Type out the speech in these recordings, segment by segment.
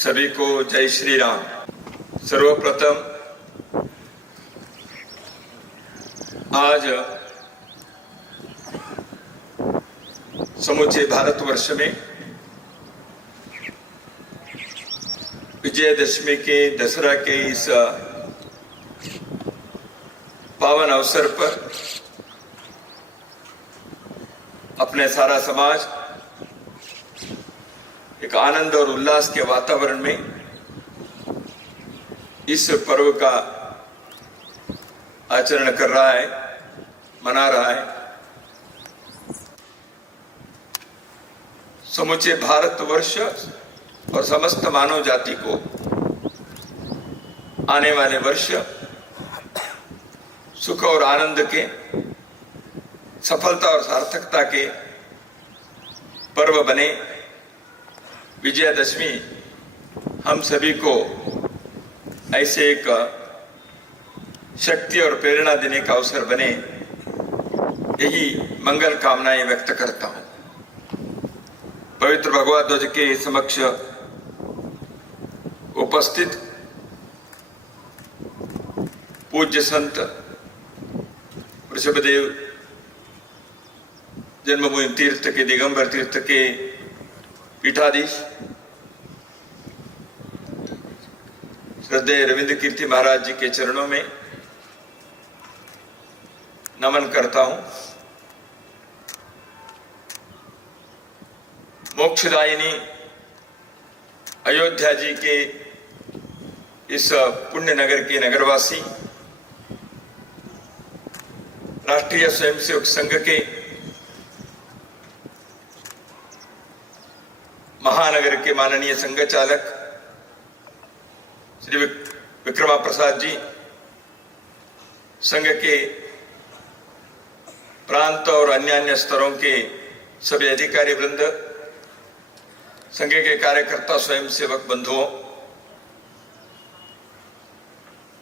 सभी को जय श्री राम। सर्वप्रथम आज समूचे भारतवर्ष में विजयदशमी के दशहरा के इस पावन अवसर पर अपने सारा समाज एक आनंद और उल्लास के वातावरण में इस पर्व का आचरण कर रहा है, मना रहा है। समूचे भारतवर्ष और समस्त मानव जाति को आने वाले वर्ष सुख और आनंद के, सफलता और सार्थकता के पर्व बने। विजयदशमी हम सभी को ऐसे एक शक्ति और प्रेरणा देने का अवसर बने, यही मंगल कामनाएं व्यक्त करता हूं। पवित्र भगवत ध्वज के समक्ष उपस्थित पूज्य संत ऋषभदेव जन्मभूमि तीर्थ के, दिगंबर तीर्थ के पीठाधीश श्रद्धेय रविंद्र कीर्ति महाराज जी के चरणों में नमन करता हूं। मोक्षदायिनी अयोध्या जी के इस पुण्य नगर के नगरवासी, राष्ट्रीय स्वयंसेवक संघ के महानगर के माननीय संघ चालक श्री विक्रमा प्रसाद जी, संघ के प्रांत और अन्य स्तरों के सभी अधिकारी वृंद, संघ के कार्यकर्ता, स्वयंसेवक बंधुओं,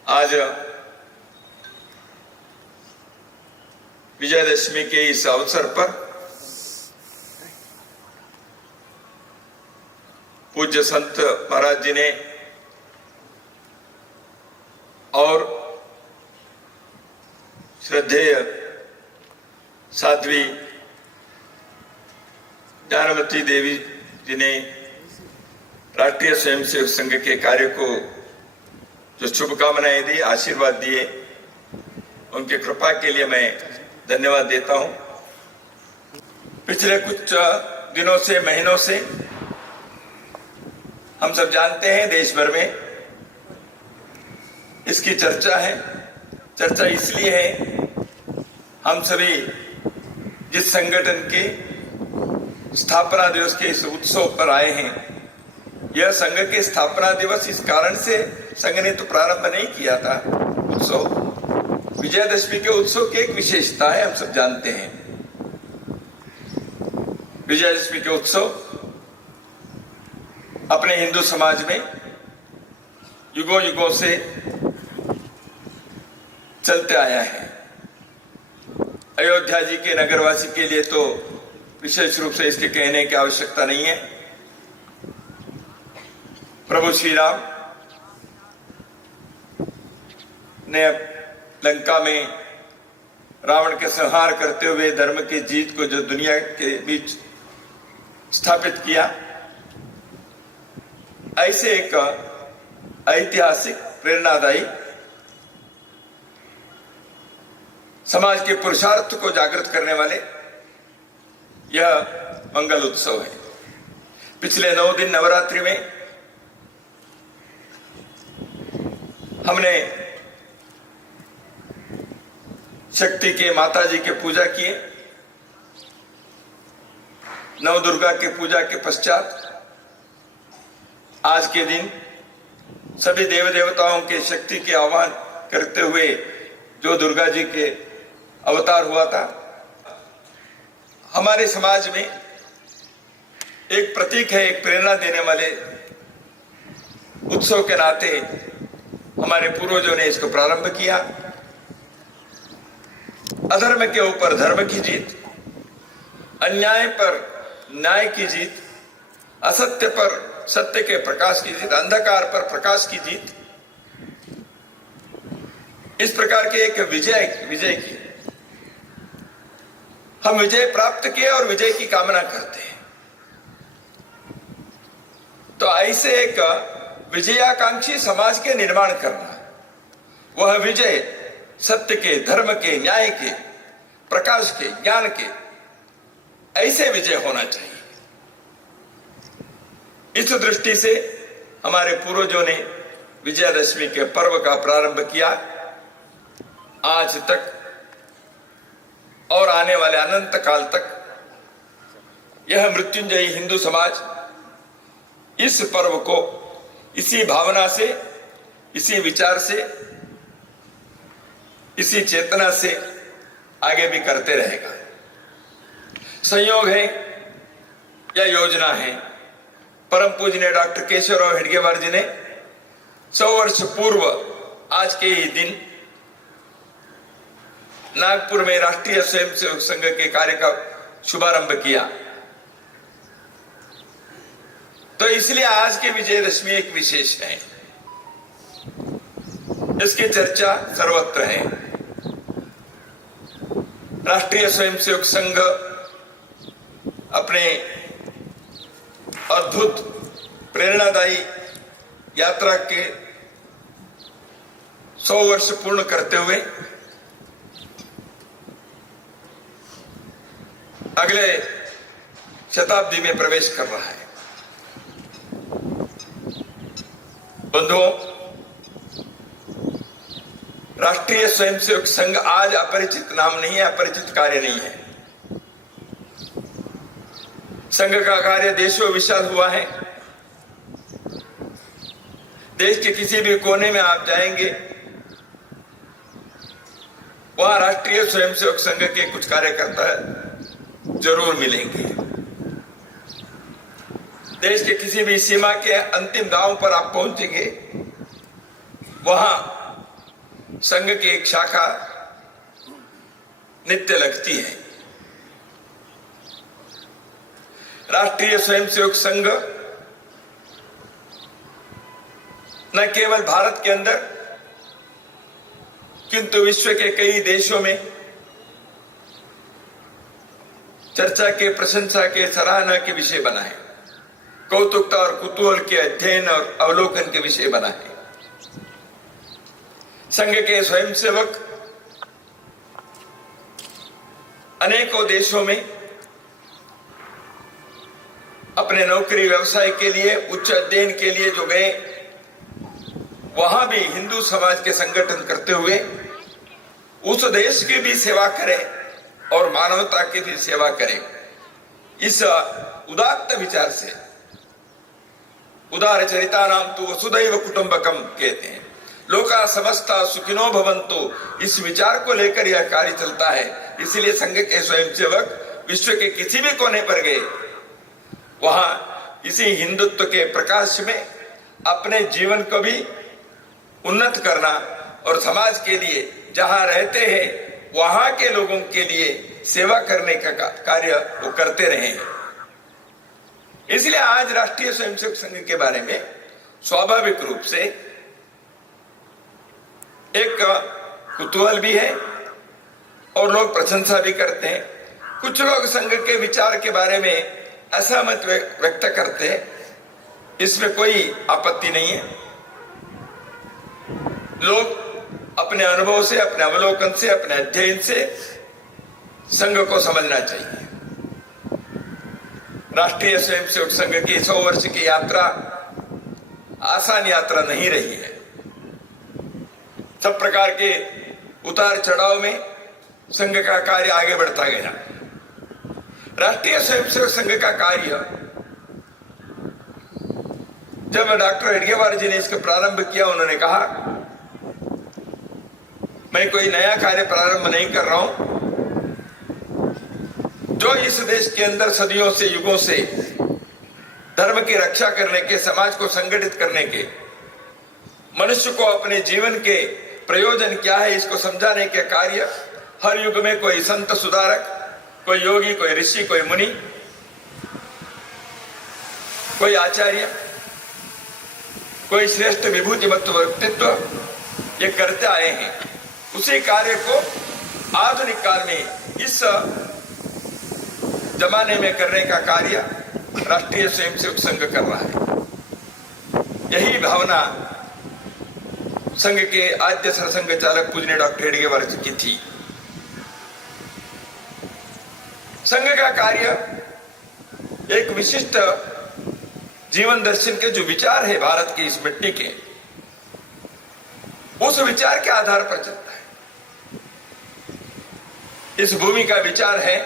आज विजयदशमी के इस अवसर पर पूज्य संत महाराज जी ने और श्रद्धेय साध्वी ज्ञानवती देवी जी ने राष्ट्रीय स्वयंसेवक संघ के कार्य को जो शुभकामनाएं दी, आशीर्वाद दिए, उनके कृपा के लिए मैं धन्यवाद देता हूं। पिछले कुछ दिनों से, महीनों से हम सब जानते हैं देश भर में इसकी चर्चा है। चर्चा इसलिए है, हम सभी जिस संगठन के स्थापना दिवस के इस उत्सव पर आए हैं, यह संघ के स्थापना दिवस इस कारण से संघ ने तो प्रारंभ नहीं किया था उत्सव। विजयदशमी के उत्सव की एक विशेषता है, हम सब जानते हैं। विजयदशमी के उत्सव अपने हिंदू समाज में युगों युगों से चलते आया है। अयोध्या जी के नगरवासी के लिए तो विशेष रूप से इसके कहने की आवश्यकता नहीं है। प्रभु श्री राम ने लंका में रावण के संहार करते हुए धर्म की जीत को जो दुनिया के बीच स्थापित किया, ऐसे एक ऐतिहासिक, प्रेरणादायी, समाज के पुरुषार्थ को जागृत करने वाले यह मंगल उत्सव है। पिछले 9 दिन नवरात्रि में हमने शक्ति के, माता जी के पूजा किए। नव दुर्गा के पूजा के पश्चात आज के दिन सभी देव देवताओं के शक्ति के आह्वान करते हुए जो दुर्गा जी के अवतार हुआ था, हमारे समाज में एक प्रतीक है, एक प्रेरणा देने वाले उत्सव के नाते हमारे पूर्वजों ने इसको प्रारंभ किया। अधर्म के ऊपर धर्म की जीत, अन्याय पर न्याय की जीत, असत्य पर सत्य के प्रकाश की जीत, अंधकार पर प्रकाश की जीत, इस प्रकार के एक विजय की हम विजय प्राप्त किए और विजय की कामना करते हैं। तो ऐसे एक विजयाकांक्षी समाज के निर्माण करना, वह विजय सत्य के, धर्म के, न्याय के, प्रकाश के, ज्ञान के, ऐसे विजय होना चाहिए। इस दृष्टि से हमारे पूर्वजों ने विजयादशमी के पर्व का प्रारंभ किया। आज तक और आने वाले अनंत काल तक यह मृत्युंजयी हिंदू समाज इस पर्व को इसी भावना से, इसी विचार से, इसी चेतना से आगे भी करते रहेगा। संयोग है या योजना है, परम पूजनीय डॉक्टर केशवराव हेडगेवार जी ने 100 वर्ष पूर्व आज के ही दिन नागपुर में राष्ट्रीय स्वयंसेवक संघ के कार्य का शुभारंभ किया। तो इसलिए आज की विजयदशमी एक विशेष है, इसकी चर्चा सर्वत्र है। राष्ट्रीय स्वयंसेवक संघ अपने अद्भुत प्रेरणादायी यात्रा के 100 वर्ष पूर्ण करते हुए अगले शताब्दी में प्रवेश कर रहा है। बंधुओं, राष्ट्रीय स्वयंसेवक संघ आज अपरिचित नाम नहीं है, अपरिचित कार्य नहीं है। संघ का कार्य देशों विशाल हुआ है। देश के किसी भी कोने में आप जाएंगे, वहां राष्ट्रीय स्वयंसेवक संघ के कुछ कार्यकर्ता जरूर मिलेंगे। देश के किसी भी सीमा के अंतिम गांव पर आप पहुंचेंगे, वहां संघ की एक शाखा नित्य लगती है। राष्ट्रीय स्वयंसेवक संघ न केवल भारत के अंदर किंतु विश्व के कई देशों में चर्चा के, प्रशंसा के, सराहना के विषय बना है। कौतुकता और कुतूहल के अध्ययन और अवलोकन के विषय बना है। संघ के स्वयंसेवक अनेकों देशों में अपने नौकरी व्यवसाय के लिए, उच्च अध्ययन के लिए जो गए, वहां भी हिंदू समाज के संगठन करते हुए उस देश की भी सेवा करें और मानवता की भी सेवा करें। इस उदात्त विचार से, उदार चरिता नाम तो वसुदैव कुटुंबकम कहते हैं, लोका समस्ता सुखिनो भवन्तु, इस विचार को लेकर यह कार्य चलता है। इसलिए संघ के स्वयंसेवक विश्व के किसी भी कोने पर गए, वहां इसी हिंदुत्व के प्रकाश में अपने जीवन को भी उन्नत करना और समाज के लिए जहां रहते हैं वहां के लोगों के लिए सेवा करने का कार्य वो करते रहे हैं। इसलिए आज राष्ट्रीय स्वयंसेवक संघ के बारे में स्वाभाविक रूप से एक कुतूहल भी है और लोग प्रशंसा भी करते हैं। कुछ लोग संघ के विचार के बारे में असहमत व्यक्त करते हैं, इसमें कोई आपत्ति नहीं है। लोग अपने अनुभव से, अपने अवलोकन से, अपने अध्ययन से संघ को समझना चाहिए। राष्ट्रीय स्वयंसेवक संघ की 100 वर्ष की यात्रा आसान यात्रा नहीं रही है। सब प्रकार के उतार चढ़ाव में संघ का कार्य आगे बढ़ता गया। राष्ट्रीय स्वयंसेवक संघ का कार्य जब डॉक्टर हेडगेवार जी ने इसका प्रारंभ किया, उन्होंने कहा मैं कोई नया कार्य प्रारंभ नहीं कर रहा हूं। जो इस देश के अंदर सदियों से, युगों से धर्म की रक्षा करने के, समाज को संगठित करने के, मनुष्य को अपने जीवन के प्रयोजन क्या है इसको समझाने के कार्य हर युग में कोई संत सुधारक, कोई योगी, कोई ऋषि, कोई मुनि, कोई आचार्य कोई श्रेष्ठ विभूतिमत्व व्यक्तित्व ये करते आए हैं, उसी कार्य को आधुनिक काल में इस जमाने में करने का कार्य राष्ट्रीय स्वयंसेवक संघ कर रहा है। यही भावना संघ के आद्य सरसंघ चालक पूजनीय डॉक्टर हेडगेवार जी की थी। संघ का कार्य एक विशिष्ट जीवन दर्शन के जो विचार है भारत की इस मिट्टी के, उस विचार के आधार पर चलता है। इस भूमि का विचार है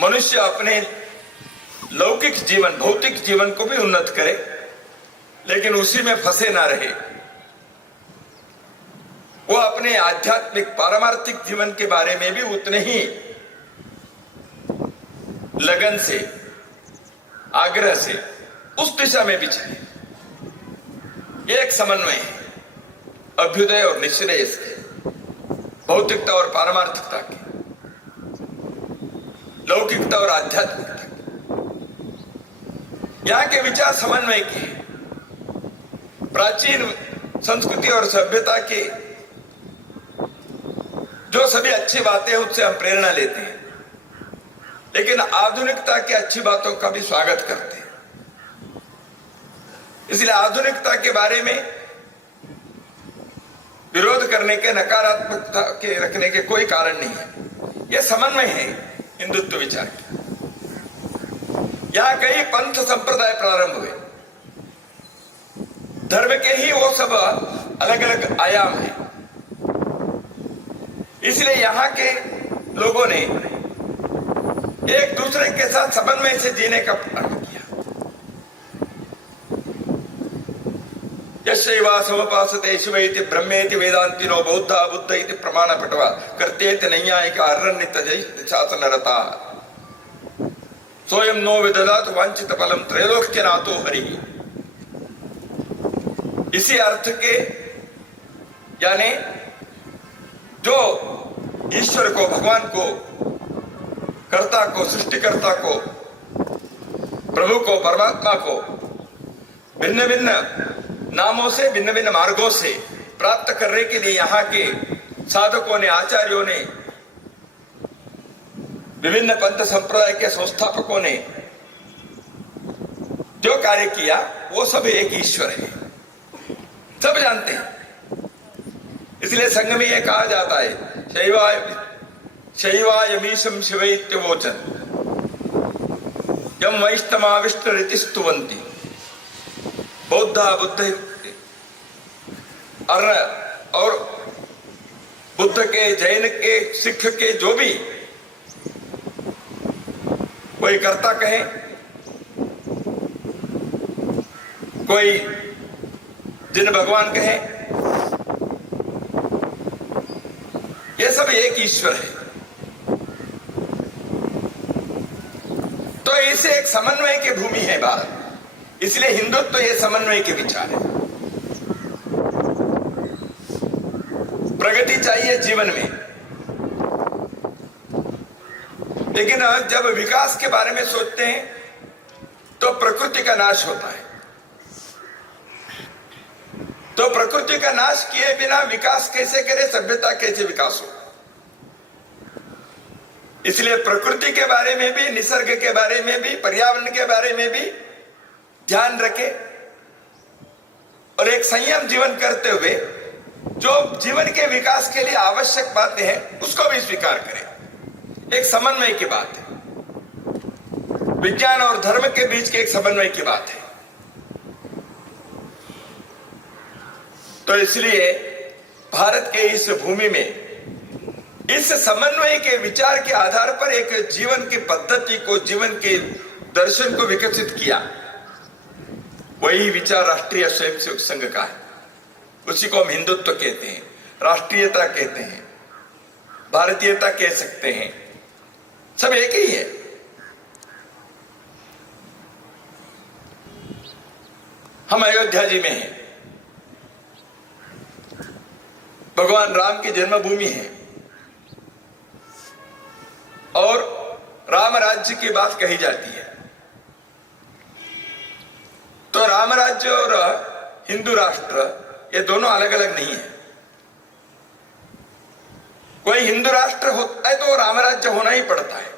मनुष्य अपने लौकिक जीवन भौतिक जीवन को भी उन्नत करे, लेकिन उसी में फंसे ना रहे। वो अपने आध्यात्मिक पारमार्थिक जीवन के बारे में भी उतने ही लगन से आग्रह से उस दिशा में भी चले। एक समन्वय है अभ्युदय और निश्चय के, भौतिकता और पारमार्थिकता के, लौकिकता और आध्यात्मिकता के। यहाँ के विचार समन्वय के, प्राचीन संस्कृति और सभ्यता के जो सभी अच्छी बातें हैं उससे हम प्रेरणा लेते हैं, लेकिन आधुनिकता की अच्छी बातों का भी स्वागत करते हैं। इसलिए आधुनिकता के बारे में विरोध करने के, नकारात्मकता के रखने के कोई कारण नहीं है। यह समन्वय है हिंदुत्व विचार की। यहां कई पंथ संप्रदाय प्रारंभ हुए, धर्म के ही वो सब अलग अलग आयाम हैं। इसलिए यहां के लोगों ने एक दूसरे के साथ समन्वय से जीने का प्रारंभ किया। यशैवा समपासते शिवैति ब्रह्मेति वेदांतिनो बौद्धा बुद्ध इति प्रमाण पटवा कर्तेति नैयायिक अरण्य तजै शासन रता सोयम नो विददातु वांछित फलम त्रैलोक्यनाथो हरि। इसी अर्थ के यानी जो ईश्वर को, भगवान को, कर्ता को, सृष्टिकर्ता को, प्रभु को, परमात्मा को भिन्न भिन्न नामों से, भिन्न भिन्न मार्गों से प्राप्त करने के लिए यहाँ के साधकों ने, आचार्यों ने, विभिन्न पंथ संप्रदाय के संस्थापकों ने जो कार्य किया वो सब एक ईश्वर है, सब जानते हैं। इसलिए संघ में यह कहा जाता है शैवायमीशं शिवैत्यवोचन यम वैष्णवा विष्णुरिति स्तुवन्ति। बौद्धा बुद्ध और बुद्ध के, जैन के, सिख के जो भी कोई कर्ता कहे, कोई जिन भगवान कहे, ये सब एक ईश्वर है। तो इसे एक समन्वय की भूमि है भारत। इसलिए हिंदुत्व तो ये समन्वय के विचार है। प्रगति चाहिए जीवन में, लेकिन जब विकास के बारे में सोचते हैं तो प्रकृति का नाश होता है। तो प्रकृति का नाश किए बिना विकास कैसे करे, सभ्यता कैसे विकास हो। इसलिए प्रकृति के बारे में भी, निसर्ग के बारे में भी, पर्यावरण के बारे में भी ध्यान रखे और एक संयम जीवन करते हुए जो जीवन के विकास के लिए आवश्यक बातें हैं उसको भी स्वीकार करें। एक समन्वय की बात है, विज्ञान और धर्म के बीच के एक समन्वय की बात है। तो इसलिए भारत के इस भूमि में इस समन्वय के विचार के आधार पर एक जीवन की पद्धति को, जीवन के दर्शन को विकसित किया। वही विचार राष्ट्रीय स्वयंसेवक संघ का है। उसी को हम हिंदुत्व कहते हैं, राष्ट्रीयता कहते हैं, भारतीयता कह सकते हैं, सब एक ही है। हम अयोध्या जी में हैं, भगवान राम की जन्मभूमि है और राम राज्य की बात कही जाती है। तो राम राज्य और हिंदू राष्ट्र ये दोनों अलग अलग नहीं है। कोई हिंदू राष्ट्र होता है तो राम राज्य होना ही पड़ता है,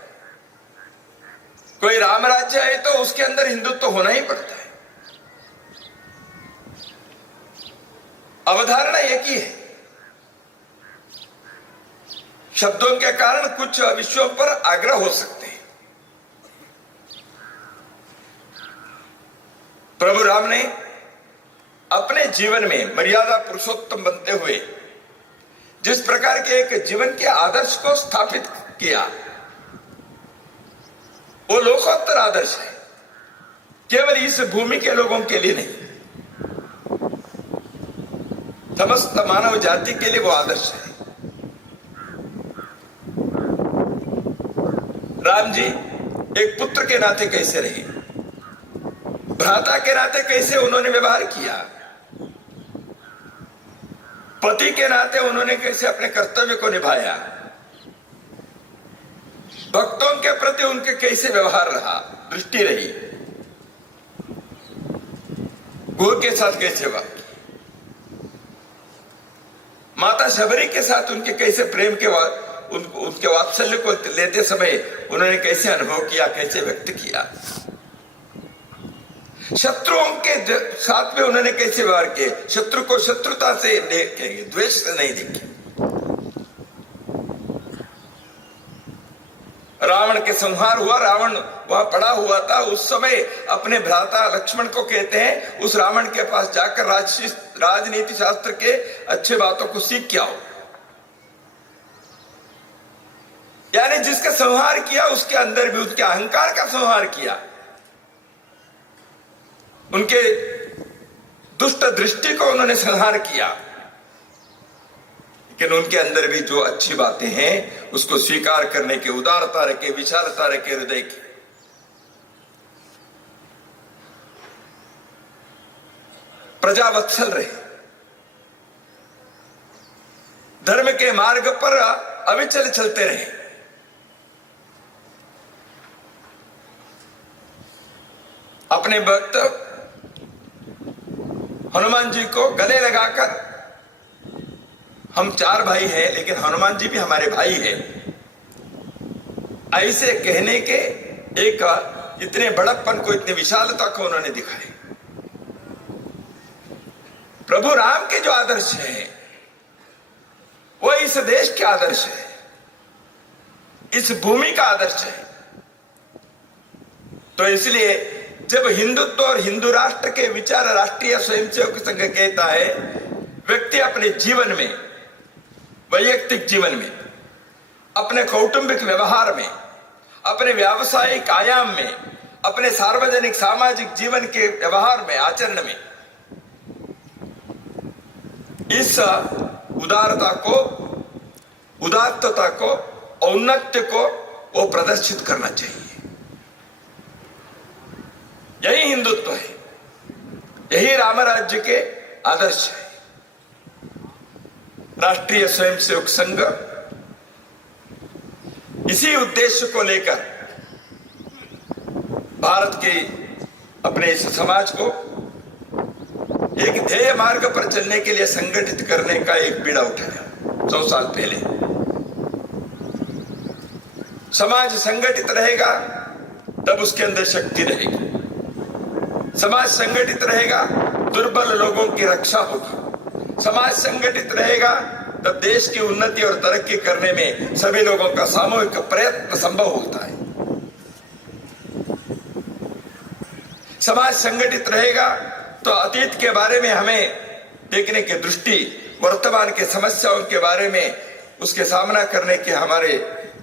कोई राम राज्य है तो उसके अंदर हिंदुत्व तो होना ही पड़ता है। अवधारणा एक ही है। शब्दों के कारण कुछ विषयों पर आग्रह हो सकते हैं। प्रभु राम ने अपने जीवन में मर्यादा पुरुषोत्तम बनते हुए जिस प्रकार के एक जीवन के आदर्श को स्थापित किया, वो लोकोत्तर आदर्श है, केवल इस भूमि के लोगों के लिए नहीं, समस्त मानव जाति के लिए वो आदर्श है। राम जी एक पुत्र के नाते कैसे रहे, भ्राता के नाते कैसे उन्होंने व्यवहार किया, पति के नाते उन्होंने कैसे अपने कर्तव्य को निभाया, भक्तों के प्रति उनके कैसे व्यवहार रहा, दृष्टि रही, गुरु के साथ कैसे बात की, माता शबरी के साथ उनके कैसे प्रेम के उनके वात्सल्य को लेते समय उन्होंने कैसे अनुभव किया, कैसे व्यक्त किया, शत्रुओं के साथ में उन्होंने कैसे व्यवहार किए, शत्रु को शत्रुता से देखेंगे, द्वेष से नहीं देखेंगे। रावण के संहार हुआ, रावण वहां पड़ा हुआ था, उस समय अपने भ्राता लक्ष्मण को कहते हैं उस रावण के पास जाकर राजनीति शास्त्र के अच्छे बातों को सीख के आओ। यानी जिसका संहार किया उसके अंदर भी उसके अहंकार का संहार किया, उनके दुष्ट दृष्टि को उन्होंने संहार किया, लेकिन उनके अंदर भी जो अच्छी बातें हैं उसको स्वीकार करने के, उदारता रखे, विशालता रखे हृदय की। प्रजावत्सल रहे, धर्म के मार्ग पर अविचल चलते रहे। अपने भक्त हनुमान जी को गले लगाकर, हम 4 भाई हैं लेकिन हनुमान जी भी हमारे भाई हैं, ऐसे कहने के एक इतने बड़प्पन को, इतने विशालता को उन्होंने दिखाए। प्रभु राम के जो आदर्श है वो इस देश के आदर्श है, इस भूमि का आदर्श है। तो इसलिए जब हिंदुत्व और हिंदू राष्ट्र के विचार राष्ट्रीय स्वयंसेवक संघ कहता है, व्यक्ति अपने जीवन में, वैयक्तिक जीवन में, अपने कौटुंबिक व्यवहार में, अपने व्यावसायिक आयाम में, अपने सार्वजनिक सामाजिक जीवन के व्यवहार में, आचरण में इस उदारता को, उदात्तता को, औन्नत्य को वो प्रदर्शित करना चाहिए। यही हिंदुत्व है, यही राम राज्य के आदर्श है। राष्ट्रीय स्वयंसेवक संघ इसी उद्देश्य को लेकर भारत के अपने इस समाज को एक ध्येय मार्ग पर चलने के लिए संगठित करने का एक बीड़ा उठाया 100 साल पहले। समाज संगठित रहेगा तब उसके अंदर शक्ति रहेगी, समाज संगठित रहेगा दुर्बल लोगों की रक्षा होगी, समाज संगठित रहेगा तब देश की उन्नति और तरक्की करने में सभी लोगों का सामूहिक प्रयत्न संभव होता है। समाज संगठित रहेगा तो अतीत के बारे में हमें देखने की दृष्टि, वर्तमान के समस्याओं के बारे में उसके सामना करने के हमारे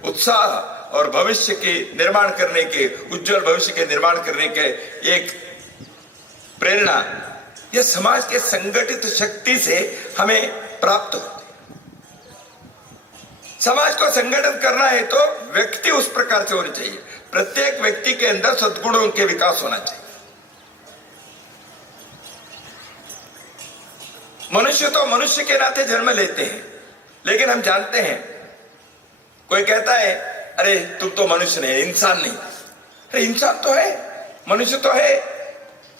उत्साह और भविष्य के निर्माण करने के, उज्जवल भविष्य के निर्माण करने के एक प्रेरणा, यह समाज के संगठित शक्ति से हमें प्राप्त होती है। समाज को संगठित करना है तो व्यक्ति उस प्रकार से होने चाहिए, प्रत्येक व्यक्ति के अंदर सद्गुणों के विकास होना चाहिए। मनुष्य तो मनुष्य के नाते जन्म लेते हैं, लेकिन हम जानते हैं, कोई कहता है अरे तुम तो मनुष्य नहीं, इंसान नहीं। अरे इंसान तो है, मनुष्य तो है,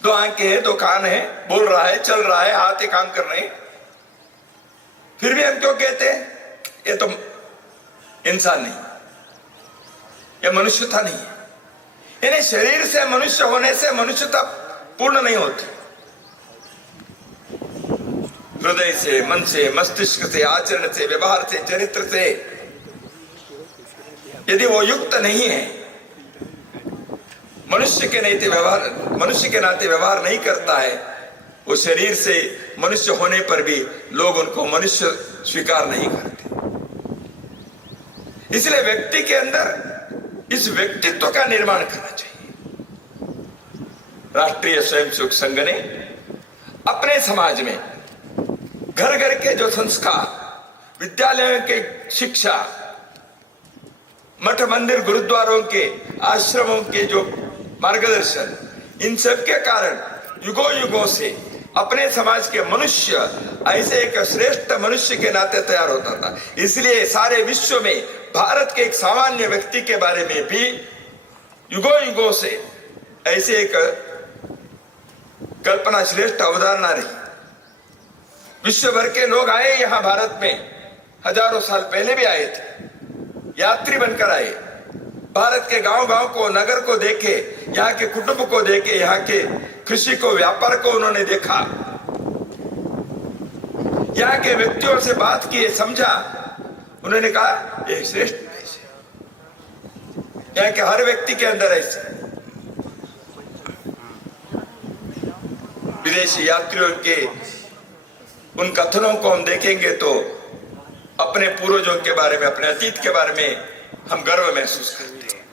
दो आंखें हैं, दो कान है, बोल रहा है, चल रहा है, हाथ ही काम कर रहे हैं, फिर भी हम क्यों कहते हैं ये तो इंसान नहीं, ये मनुष्यता नहीं है। यानी शरीर से मनुष्य होने से मनुष्यता पूर्ण नहीं होती। हृदय से, मन से, मस्तिष्क से, आचरण से, व्यवहार से, चरित्र से यदि वो युक्त नहीं है, मनुष्य के नाते व्यवहार नहीं करता है, वो शरीर से मनुष्य होने पर भी लोग उनको मनुष्य स्वीकार नहीं करते। इसलिए व्यक्ति के अंदर इस व्यक्तित्व का निर्माण करना चाहिए। राष्ट्रीय स्वयंसेवक संघ ने अपने समाज में घर घर के जो संस्कार, विद्यालयों के शिक्षा, मठ मंदिर गुरुद्वारों के, आश्रमों के जो मार्गदर्शन, इन सब के कारण युगों युगों से अपने समाज के मनुष्य ऐसे एक श्रेष्ठ मनुष्य के नाते तैयार होता था। इसलिए सारे विश्व में भारत के एक सामान्य व्यक्ति के बारे में भी युगों युगों से ऐसे एक कल्पना श्रेष्ठ अवधारणा रही। विश्व भर के लोग आए यहाँ भारत में, हजारों साल पहले भी आए थे, यात्री बनकर आए, भारत के गांव गांव को, नगर को देखे, यहाँ के कुटुंब को देखे, यहाँ के कृषि को, व्यापार को उन्होंने देखा, यहाँ के व्यक्तियों से बात की, समझा, उन्होंने कहा ये श्रेष्ठ देश है, यहाँ के हर व्यक्ति के अंदर ऐसे। विदेशी यात्रियों के उन कथनों को हम देखेंगे तो अपने पूर्वजों के बारे में, अपने अतीत के बारे में हम गर्व महसूस करते हैं।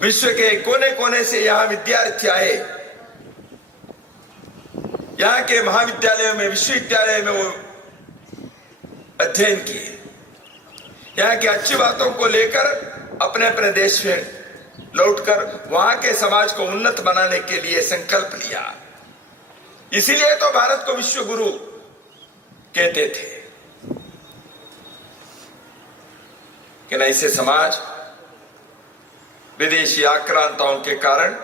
विश्व के कोने कोने से यहाँ विद्यार्थी आए, यहाँ के महाविद्यालयों में, विश्वविद्यालय में वो अध्ययन किए, यहाँ की अच्छी बातों को लेकर अपने अपने देश में लौटकर वहां के समाज को उन्नत बनाने के लिए संकल्प लिया। इसीलिए तो भारत को विश्व गुरु कहते थे। कि ऐसे समाज विदेशी आक्रांताओं के कारण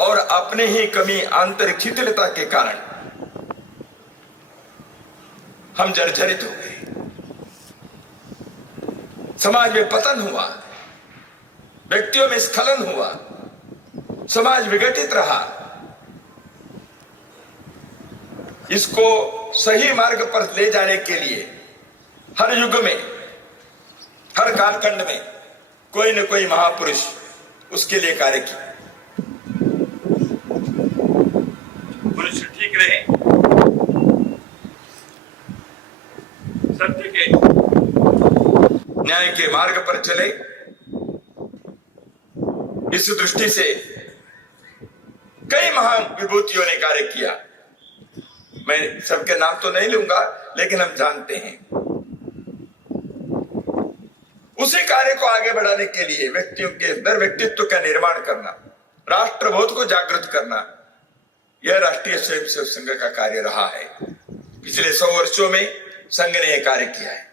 और अपने ही कमी, आंतरिक शिथिलता के कारण हम जर्जरित हो गए, समाज में पतन हुआ, व्यक्तियों में स्खलन हुआ, समाज विघटित रहा। इसको सही मार्ग पर ले जाने के लिए हर युग में, हर कालखंड में कोई न कोई महापुरुष उसके लिए कार्य किया। मनुष्य ठीक रहे, सत्य के, न्याय के मार्ग पर चले, इस दृष्टि से कई महान विभूतियों ने कार्य किया। मैं सबके नाम तो नहीं लूंगा, लेकिन हम जानते हैं। उसी कार्य को आगे बढ़ाने के लिए व्यक्तियों के अंदर व्यक्तित्व का निर्माण करना, राष्ट्रबोध को जागृत करना, यह राष्ट्रीय स्वयंसेवक संघ का कार्य रहा है। पिछले 100 वर्षों में संघ ने यह कार्य किया है।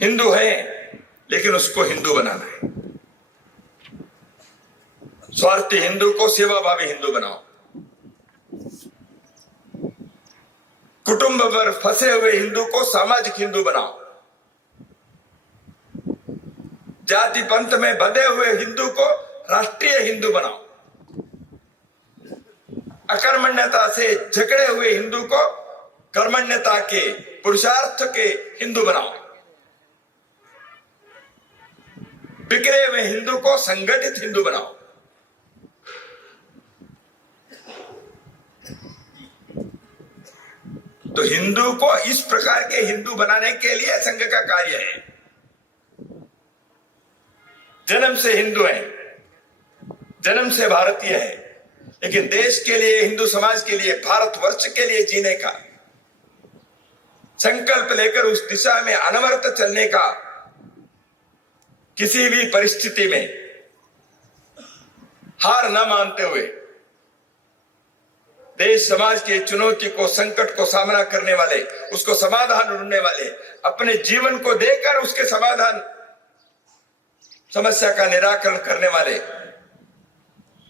हिंदू है, लेकिन उसको हिंदू बनाना है। स्वार्थी हिंदू को सेवाभावी हिंदू बनाओ। कुटुंब पर फंसे हुए हिंदू को सामाजिक हिंदू बनाओ। जाति पंथ में बंधे हुए हिंदू को राष्ट्रीय हिंदू बनाओ। अकर्मण्यता से झगड़े हुए हिंदू को कर्मण्यता के, पुरुषार्थ के हिंदू बनाओ। बिखरे हुए हिंदू को संगठित हिंदू बनाओ। तो हिंदू को इस प्रकार के हिंदू बनाने के लिए संघ का कार्य है। जन्म से हिंदू है, जन्म से भारतीय है, लेकिन देश के लिए, हिंदू समाज के लिए, भारतवर्ष के लिए जीने का संकल्प लेकर उस दिशा में अनवरत चलने का, किसी भी परिस्थिति में हार न मानते हुए देश समाज की चुनौती को, संकट को सामना करने वाले, उसको समाधान ढूंढने वाले, अपने जीवन को देकर उसके समाधान समस्या का निराकरण करने वाले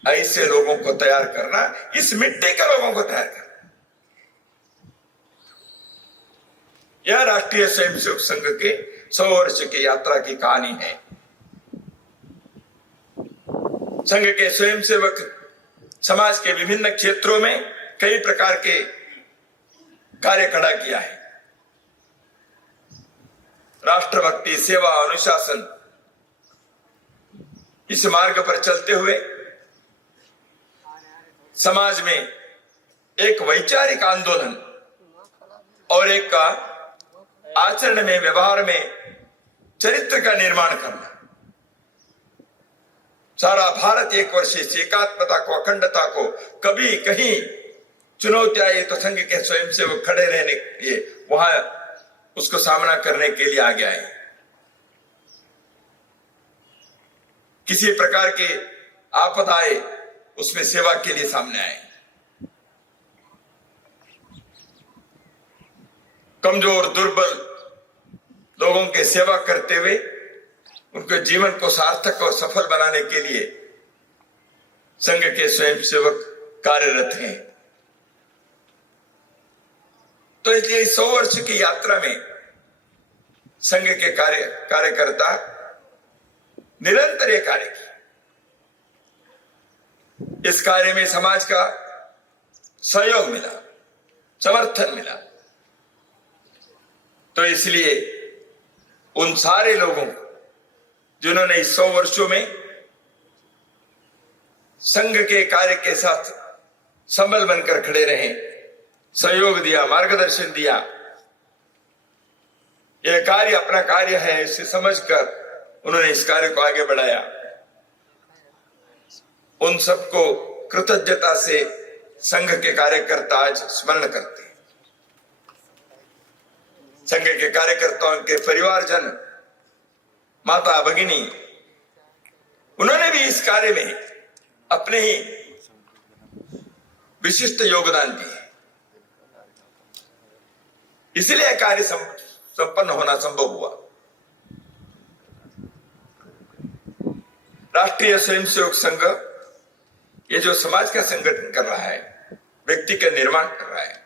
ऐसे लोगों को तैयार करना, इस मिट्टी के लोगों को तैयार करना, यह राष्ट्रीय स्वयंसेवक संघ के 100 वर्ष की यात्रा की कहानी है। संघ के स्वयंसेवक समाज के विभिन्न क्षेत्रों में कई प्रकार के कार्य खड़ा किया है। राष्ट्रभक्ति, सेवा, अनुशासन, इस मार्ग पर चलते हुए समाज में एक वैचारिक आंदोलन और एक का आचरण में, व्यवहार में चरित्र का निर्माण करना। सारा भारत एक वर्ष इस एकात्मता को, अखंडता को कभी कहीं चुनौती आई तो संघ के स्वयंसेवक खड़े रहने के लिए वहां उसको सामना करने के लिए आगे आए। किसी प्रकार के आपदा आए उसमें सेवा के लिए सामने आए। कमजोर, दुर्बल लोगों के सेवा करते हुए उनके जीवन को सार्थक और सफल बनाने के लिए संघ के स्वयंसेवक कार्यरत हैं। तो इसलिए 100 वर्ष की यात्रा में संघ के कार्यकर्ता निरंतर ये कार्य किया। इस कार्य में समाज का सहयोग मिला, समर्थन मिला। तो इसलिए उन सारे लोगों को जिन्होंने इस 100 वर्षों में संघ के कार्य के साथ संबल बनकर खड़े रहे, सहयोग दिया, मार्गदर्शन दिया, यह कार्य अपना कार्य है इसे समझकर उन्होंने इस कार्य को आगे बढ़ाया। उन सबको कृतज्ञता से संघ के कार्यकर्ता आज स्मरण करते हैं। संघ के कार्यकर्ताओं के परिवारजन, माता, भगिनी, उन्होंने भी इस कार्य में अपने ही विशिष्ट योगदान दिए। इसलिए कार्य संपन्न होना संभव हुआ। राष्ट्रीय स्वयंसेवक संघ ये जो समाज का संगठन कर रहा है, व्यक्ति का निर्माण कर रहा है,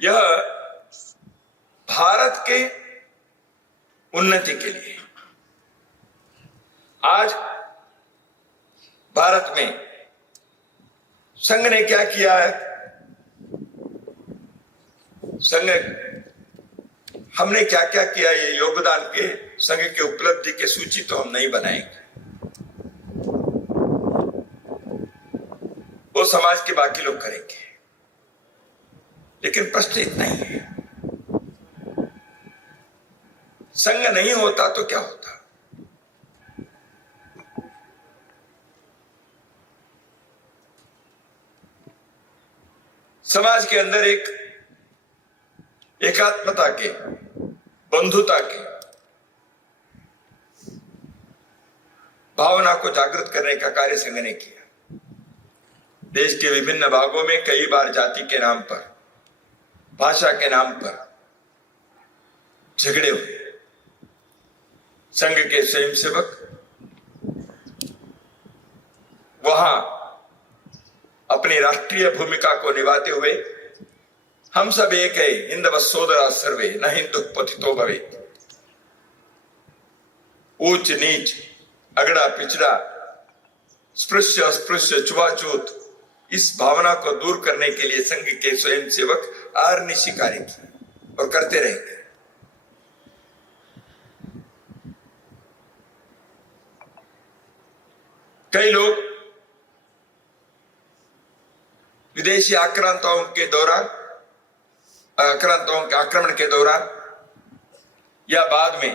यह भारत के उन्नति के लिए। आज भारत में संघ ने क्या किया है, संघ हमने क्या क्या किया, ये योगदान के संघ के उपलब्धि की सूची तो हम नहीं बनाएंगे, वो समाज के बाकी लोग करेंगे। लेकिन प्रश्न इतना ही है, संघ नहीं होता तो क्या होता? समाज के अंदर एक एकात्मता के, बंधुता के भावना को जागृत करने का कार्य संघ ने किया। देश के विभिन्न भागों में कई बार जाति के नाम पर, भाषा के नाम पर झगड़े हुए। संघ के स्वयंसेवक वहां अपनी राष्ट्रीय भूमिका को निभाते हुए, हम सब एक है, हिंदव सोदरा सर्वे न हिंदु पतितो भवेत्, ऊंच नीच, अगड़ा पिछड़ा, स्पृश्य अस्पृश्य, छुआछूत, इस भावना को दूर करने के लिए संघ के स्वयंसेवक अहर्निशि कार्य किए और करते रहेंगे। कई लोग विदेशी आक्रांताओं के दौरान, आक्रांताओं के आक्रमण के दौरान या बाद में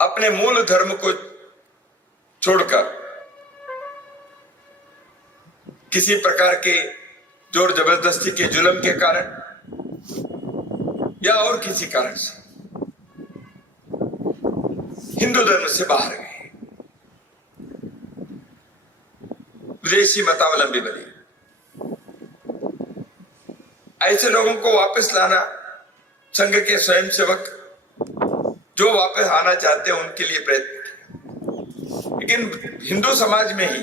अपने मूल धर्म को छोड़कर किसी प्रकार के जोर जबरदस्ती के जुल्म के कारण या और किसी कारण से हिंदू धर्म से बाहर गए, विदेशी मतावलंबी बने। ऐसे लोगों को वापस लाना संघ के स्वयंसेवक जो वापस आना चाहते हैं उनके लिए प्रयत्न किया। लेकिन हिंदू समाज में ही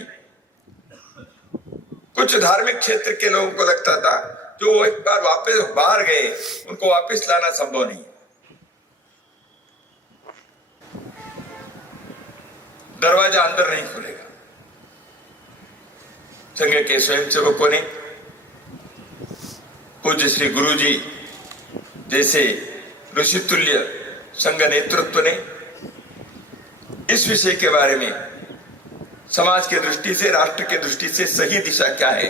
कुछ धार्मिक क्षेत्र के लोगों को लगता था जो वो एक बार वापस बाहर गए उनको वापस लाना संभव नहीं। दरवाजा अंदर नहीं खुलेगा। संघ के स्वयंसेवकों ने, पूज्य श्री गुरु जी जैसे ऋषितुल्य संघ नेतृत्व ने इस विषय के बारे में समाज के दृष्टि से, राष्ट्र के दृष्टि से सही दिशा क्या है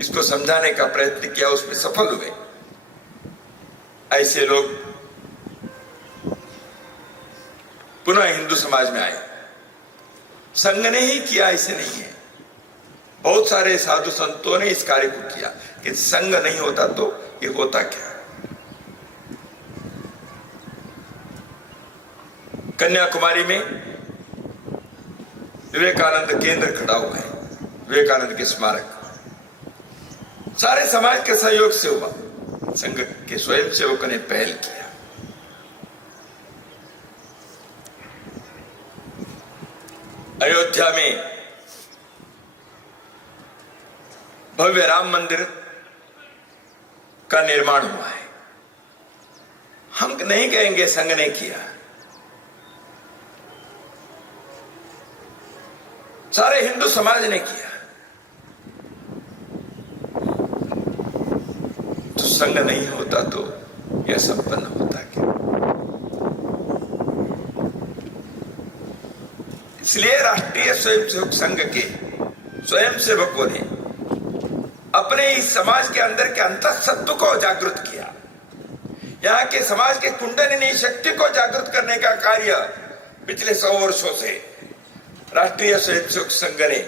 इसको समझाने का प्रयत्न किया, उसमें सफल हुए। ऐसे लोग पुनः हिंदू समाज में आए। संघ ने ही किया ऐसे नहीं है, बहुत सारे साधु संतों ने इस कार्य को किया कि संघ नहीं होता तो ये होता क्या। कन्याकुमारी में विवेकानंद केंद्र खड़ा हुआ है, विवेकानंद के स्मारक सारे समाज के सहयोग से हुआ। संघ के स्वयंसेवकों ने पहल किया। अयोध्या में भव्य राम मंदिर का निर्माण हुआ है। हम नहीं कहेंगे संघ ने किया, सारे हिंदू समाज ने किया। तो संघ नहीं होता तो यह संपन्न होता क्या। इसलिए राष्ट्रीय स्वयंसेवक संघ के स्वयंसेवकों ने अपने इस समाज के अंदर के अंतःसत्व को जागृत किया। यहाँ के समाज के कुंडलिनी शक्ति को जागृत करने का कार्य पिछले 100 वर्षों से राष्ट्रीय स्वयंसेवक संघ ने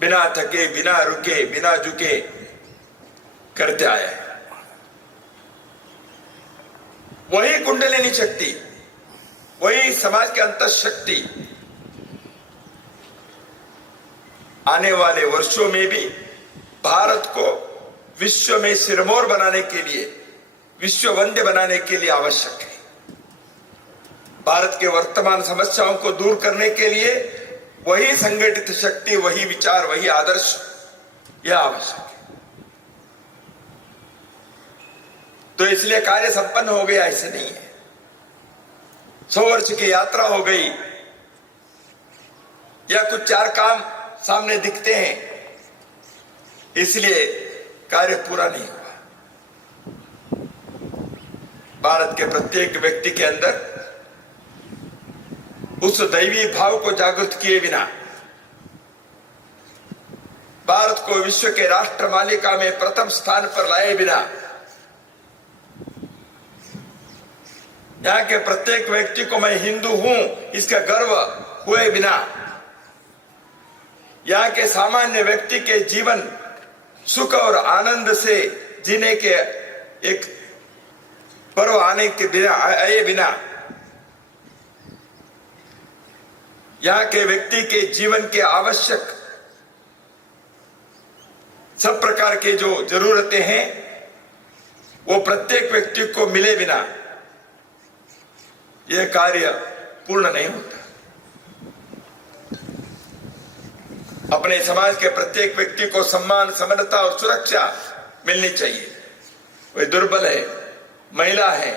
बिना थके, बिना रुके, बिना झुके करते आया है। वही कुंडलिनी शक्ति, वही समाज के अंतःशक्ति आने वाले वर्षों में भी भारत को विश्व में सिरमौर बनाने के लिए, विश्व वंद्य बनाने के लिए आवश्यक है। भारत के वर्तमान समस्याओं को दूर करने के लिए वही संगठित शक्ति, वही विचार, वही आदर्श यह आवश्यक है। तो इसलिए कार्य संपन्न हो गया ऐसे नहीं है। 100 वर्ष की यात्रा हो गई या कुछ 4 काम सामने दिखते हैं, इसलिए कार्य पूरा नहीं हुआ। भारत के प्रत्येक व्यक्ति के अंदर उस दैवी भाव को जागृत किए बिना, भारत को विश्व के राष्ट्र मालिका में प्रथम स्थान पर लाए बिना, यहाँ के प्रत्येक व्यक्ति को मैं हिंदू हूं इसका गर्व हुए बिना, यहाँ के सामान्य व्यक्ति के जीवन सुख और आनंद से जीने के एक पर्व आने के बिना आए बिना, यहाँ के व्यक्ति के जीवन के आवश्यक सब प्रकार के जो जरूरतें हैं वो प्रत्येक व्यक्ति को मिले बिना यह कार्य पूर्ण नहीं होता। अपने समाज के प्रत्येक व्यक्ति को सम्मान, समर्था और सुरक्षा मिलनी चाहिए। कोई दुर्बल है, महिला है,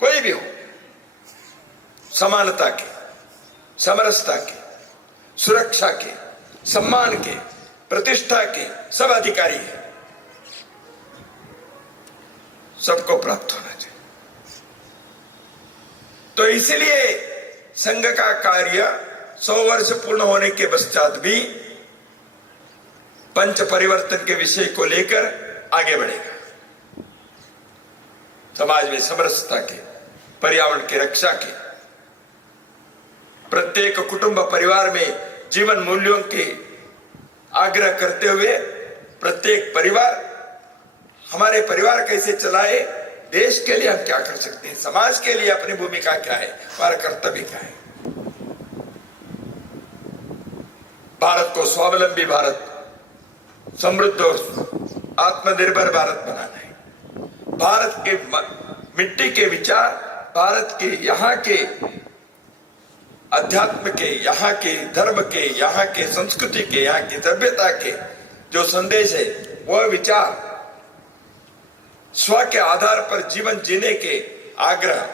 कोई भी हो, समानता के, समरसता के, सुरक्षा के, सम्मान के, प्रतिष्ठा के सब अधिकारी है। सबको प्राप्त होना चाहिए। तो इसलिए संघ का कार्य 100 वर्ष पूर्ण होने के पश्चात भी पंच परिवर्तन के विषय को लेकर आगे बढ़ेगा। समाज में समरसता के, पर्यावरण की रक्षा के, प्रत्येक कुटुंब परिवार में जीवन मूल्यों के आग्रह करते हुए प्रत्येक परिवार, हमारे परिवार कैसे चलाए, देश के लिए हम क्या कर सकते हैं, समाज के लिए अपनी भूमिका क्या है, हमारा कर्तव्य क्या है। भारत को स्वावलंबी भारत, समृद्ध और आत्मनिर्भर भारत बनाना है। भारत के मिट्टी के विचार, भारत के, यहाँ के अध्यात्म के, यहाँ के धर्म के, यहाँ के संस्कृति के, यहाँ की सभ्यता के जो संदेश है, वह विचार स्व के आधार पर जीवन जीने के आग्रह।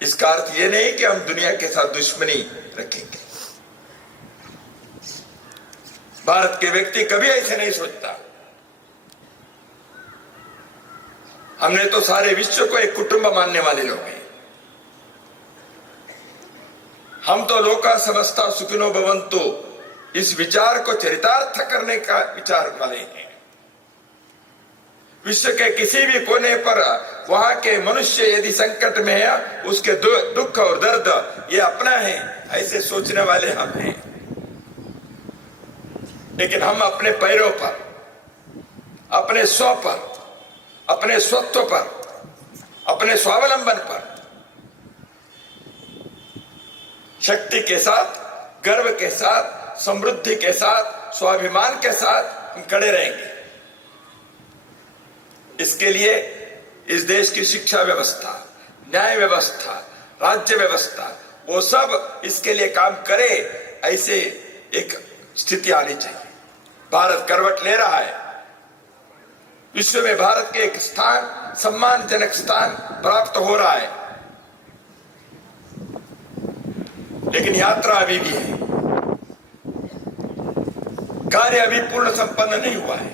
इसका अर्थ यह नहीं कि हम दुनिया के साथ दुश्मनी रखेंगे। भारत के व्यक्ति कभी ऐसे नहीं सोचता। हमने तो सारे विश्व को एक कुटुंब मानने वाले लोग हैं। हम तो लोका समस्ता सुखिनो भवन्तु इस विचार को चरितार्थ करने का विचार वाले हैं। विश्व के किसी भी कोने पर वहां के मनुष्य यदि संकट में है, उसके दुख और दर्द ये अपना है, ऐसे सोचने वाले हम हैं। लेकिन हम अपने पैरों पर, अपने स्व पर, अपने स्वत्व पर, अपने स्वावलंबन पर शक्ति के साथ, गर्व के साथ, समृद्धि के साथ, स्वाभिमान के साथ हम खड़े रहेंगे। इसके लिए इस देश की शिक्षा व्यवस्था, न्याय व्यवस्था, राज्य व्यवस्था, वो सब इसके लिए काम करे, ऐसे एक स्थिति आनी चाहिए। भारत करवट ले रहा है। विश्व में भारत के एक स्थान, सम्मानजनक स्थान प्राप्त हो रहा है, लेकिन यात्रा अभी भी है। कार्य अभी पूर्ण संपन्न नहीं हुआ है।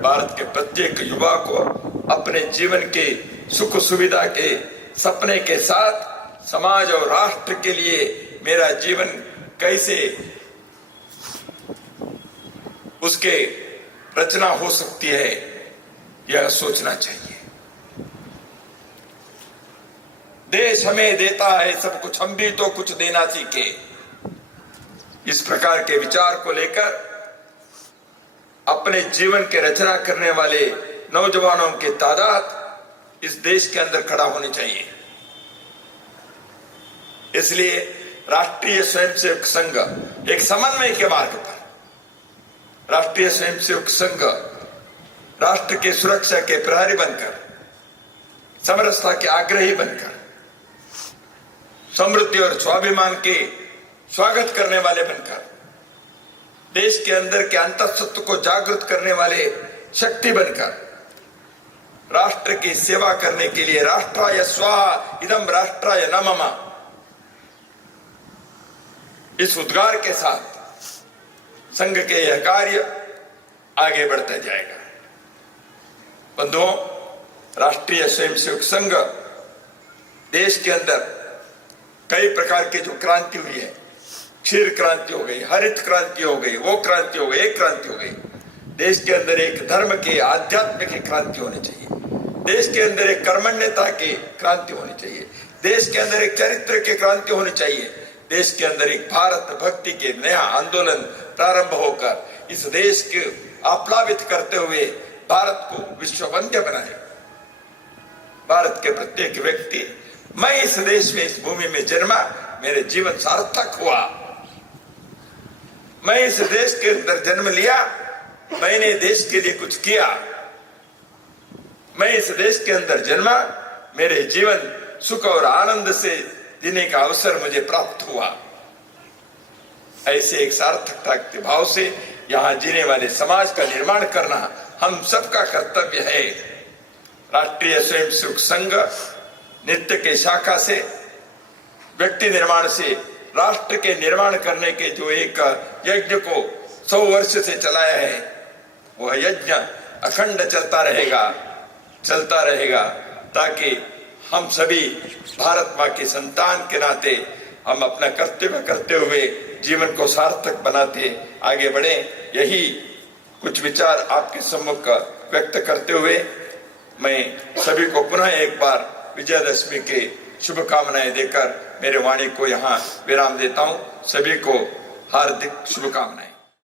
भारत के प्रत्येक युवा को अपने जीवन के सुख सुविधा के सपने के साथ समाज और राष्ट्र के लिए मेरा जीवन कैसे उसके रचना हो सकती है, यह सोचना चाहिए। देश हमें देता है सब कुछ, हम भी तो कुछ देना सीखे। इस प्रकार के विचार को लेकर अपने जीवन के रचना करने वाले नौजवानों की तादाद इस देश के अंदर खड़ा होनी चाहिए। इसलिए राष्ट्रीय स्वयंसेवक संघ एक समन्वय के मार्ग पर, राष्ट्रीय स्वयंसेवक संघ राष्ट्र की सुरक्षा के प्रहरी बनकर, समरसता के आग्रही बनकर, समृद्धि और स्वाभिमान के स्वागत करने वाले बनकर, देश के अंदर के अंतःसत्व को जागृत करने वाले शक्ति बनकर, राष्ट्र की सेवा करने के लिए राष्ट्राय स्वाहा इदं राष्ट्राय न मम, इस उद्गार के साथ संघ के यह कार्य आगे बढ़ता जाएगा। बंधुओं, राष्ट्रीय स्वयंसेवक संघ देश के अंदर कई प्रकार की जो क्रांति हुई है, क्षीर क्रांति हो गई, हरित क्रांति हो गई, वो क्रांति हो गई, एक क्रांति हो गई। देश के अंदर एक धर्म के, आध्यात्म की क्रांति होनी चाहिए। देश के अंदर एक कर्मण्यता की क्रांति होनी चाहिए। देश के अंदर एक चरित्र की क्रांति होनी चाहिए। देश के अंदर एक भारत भक्ति के नया आंदोलन प्रारंभ होकर इस देश के आप्लावित करते हुए भारत को विश्ववंद्य बनाए। भारत के प्रत्येक व्यक्ति, मैं इस देश में, इस भूमि में जन्मा, मेरे जीवन सार्थक हुआ। मैं इस देश के अंदर जन्म लिया, मैंने देश के लिए कुछ किया। मैं इस देश के अंदर जन्मा, मेरे जीवन सुख और आनंद से जीने का अवसर मुझे प्राप्त हुआ। ऐसे एक सार्थकता के भाव से यहाँ जीने वाले समाज का निर्माण करना हम सबका कर्तव्य है। राष्ट्रीय स्वयंसेवक संघ नित्य के शाखा से, व्यक्ति निर्माण से राष्ट्र के निर्माण करने के जो एक यज्ञ को 100 वर्ष से चलाया है, वह यज्ञ अखंड चलता रहेगा, ताकि हम सभी भारत माँ के संतान के नाते हम अपना कर्तव्य करते हुए जीवन को सार्थक बनाते आगे बढ़े। यही कुछ विचार आपके सम्मुख व्यक्त करते हुए मैं सभी को पुनः एक बार विजयदशमी के शुभकामनाएं देकर मेरे वाणी को यहाँ विराम देता हूँ। सभी को हार्दिक शुभकामनाएं।